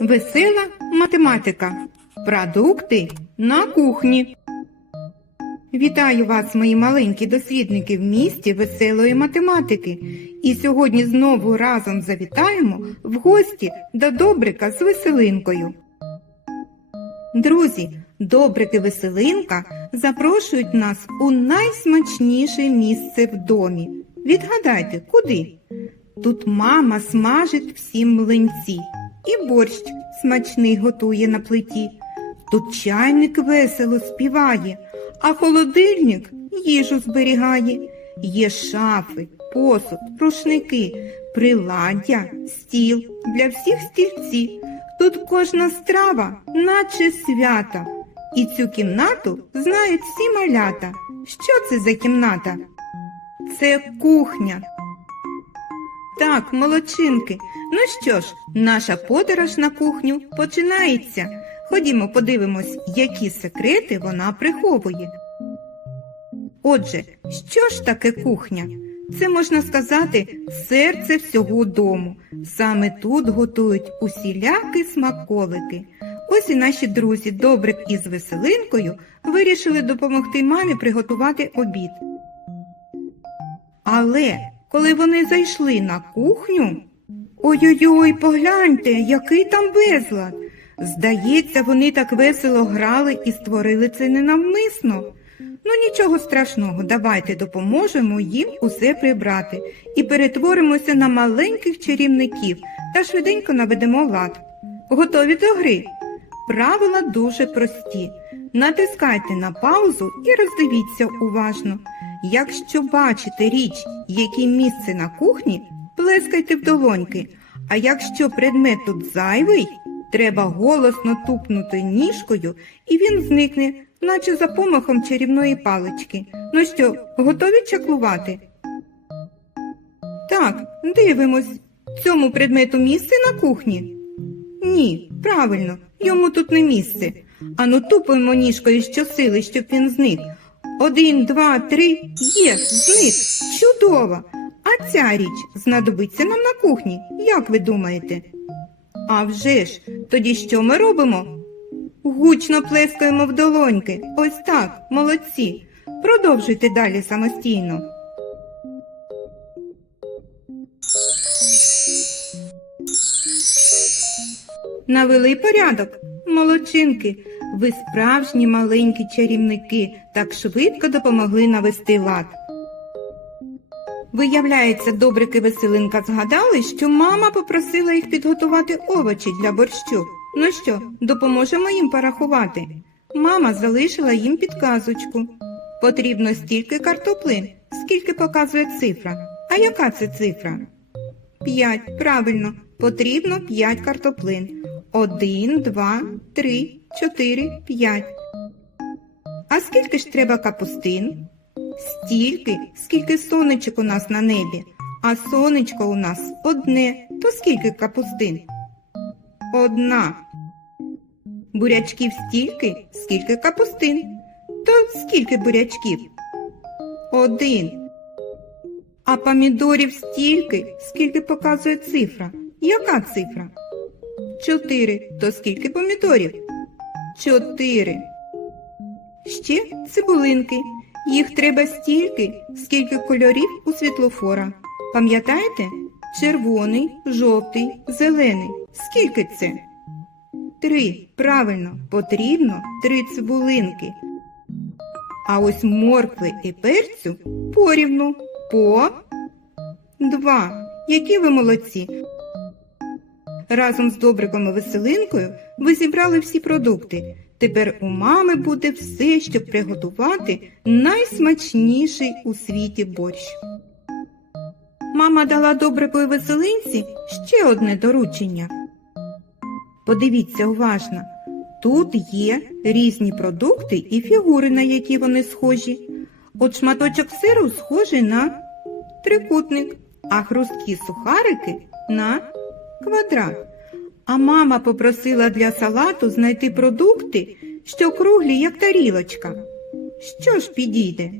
Весела математика. Продукти на кухні. Вітаю вас, мої маленькі дослідники в місті веселої математики. І сьогодні знову разом завітаємо в гості до Добрика з веселинкою. Друзі, Добрик і веселинка запрошують нас у найсмачніше місце в домі. Відгадайте, куди? Тут мама смажить всім млинці і борщ смачний готує на плиті. Тут чайник весело співає, а холодильник їжу зберігає. Є шафи, посуд, рушники, приладдя, стіл для всіх стільці. Тут кожна страва, наче свята. І цю кімнату знають всі малята. Що це за кімната? Це кухня. Так, молодчинки. Ну що ж, наша подорож на кухню починається. Ходімо подивимось, які секрети вона приховує. Отже, що ж таке кухня? Це можна сказати серце всього дому. Саме тут готують усілякі смаколики. Ось і наші друзі Добрик із Веселинкою вирішили допомогти мамі приготувати обід. Але коли вони зайшли на кухню, ой-ой-ой, погляньте, який там безлад. Здається, вони так весело грали і створили це ненавмисно. Ну нічого страшного, давайте допоможемо їм усе прибрати і перетворимося на маленьких чарівників та швиденько наведемо лад. Готові до гри? Правила дуже прості. Натискайте на паузу і роздивіться уважно. Якщо бачите річ, яке місце на кухні, плескайте в долоньки. А якщо предмет тут зайвий, треба голосно тупнути ніжкою, і він зникне, наче за помахом чарівної палички. Ну що, готові чаклувати? Так, дивимось. Цьому предмету місце на кухні? Ні, правильно, йому тут не місце. Ану тупаємо ніжкою щосили, щоб він зник. Один, два, три, є, зник. Чудово! А ця річ знадобиться нам на кухні, як ви думаєте? А вже ж, тоді що ми робимо? Гучно плескаємо в долоньки. Ось так, молодці. Продовжуйте далі самостійно. Навели порядок. Молодчинки, ви справжні маленькі чарівники, так швидко допомогли навести лад. Виявляється, добрики веселинка згадали, що мама попросила їх підготувати овочі для борщу. Ну що, допоможемо їм порахувати. Мама залишила їм підказочку. Потрібно стільки картоплин, скільки показує цифра. А яка це цифра? П'ять. Правильно, потрібно п'ять картоплин. Один, два, три, чотири, п'ять. А скільки ж треба капустин? Стільки, скільки сонечок у нас на небі, а сонечко у нас одне, то скільки капустин? Одна. Бурячків стільки, скільки капустин, то скільки бурячків? Один. А помідорів стільки, скільки показує цифра. Яка цифра? Чотири. То скільки помідорів? Чотири. Ще цибулинки. Їх треба стільки, скільки кольорів у світлофора. Пам'ятаєте? Червоний, жовтий, зелений. Скільки це? Три. Правильно, потрібно три цибулинки. А ось моркви і перцю порівну по два. Які ви молодці! Разом з добриком і веселинкою ви зібрали всі продукти. Тепер у мами буде все, щоб приготувати найсмачніший у світі борщ. Мама дала добрику веселинці ще одне доручення. Подивіться уважно. Тут є різні продукти і фігури, на які вони схожі. От шматочок сиру схожий на трикутник, а хрусткі сухарики на квадрат. А мама попросила для салату знайти продукти, що круглі, як тарілочка. Що ж підійде?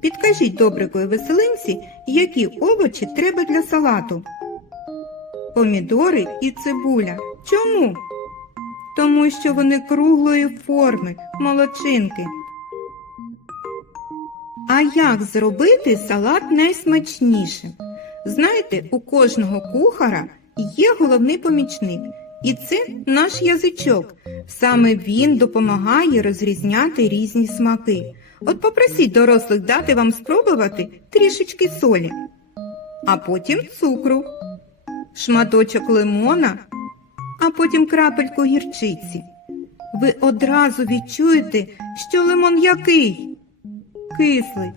Підкажіть добрику і веселинці, які овочі треба для салату. помідори і цибуля. Чому? Тому що вони круглої форми, молодчинки. А як зробити салат найсмачнішим? Знаєте, у кожного кухара є головний помічник, і це наш язичок. Саме він допомагає розрізняти різні смаки. От попросіть дорослих дати вам спробувати трішечки солі, а потім цукру, шматочок лимона, а потім крапельку гірчиці. Ви одразу відчуєте, що лимон який? Кислий,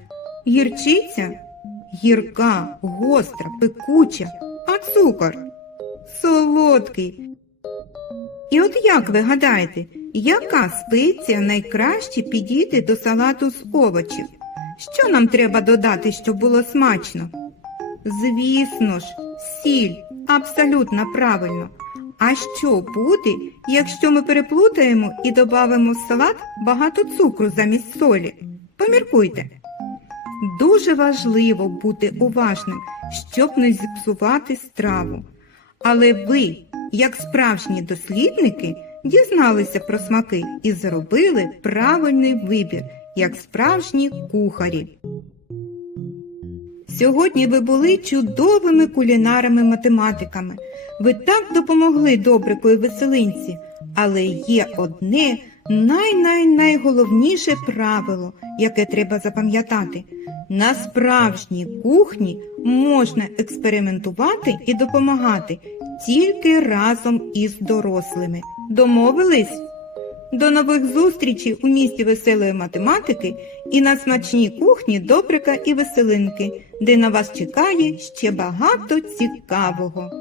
гірчиця гірка, гостра, пекуча, а цукор солодкий. І от як ви гадаєте, яка спеція найкраще підійде до салату з овочів? Що нам треба додати, щоб було смачно? Звісно ж, сіль, абсолютно правильно. А що буде, якщо ми переплутаємо і додамо в салат багато цукру замість солі? Поміркуйте. Дуже важливо бути уважним, щоб не зіпсувати страву. Але ви, як справжні дослідники, дізналися про смаки і зробили правильний вибір, як справжні кухарі. Сьогодні ви були чудовими кулінарами-математиками. Ви так допомогли добрику і веселинці, але є одне най-най-найголовніше правило, яке треба запам'ятати. На справжній кухні можна експериментувати і допомагати тільки разом із дорослими. Домовились? До нових зустрічей у місті веселої математики і на смачній кухні Добрика і Веселинки, де на вас чекає ще багато цікавого.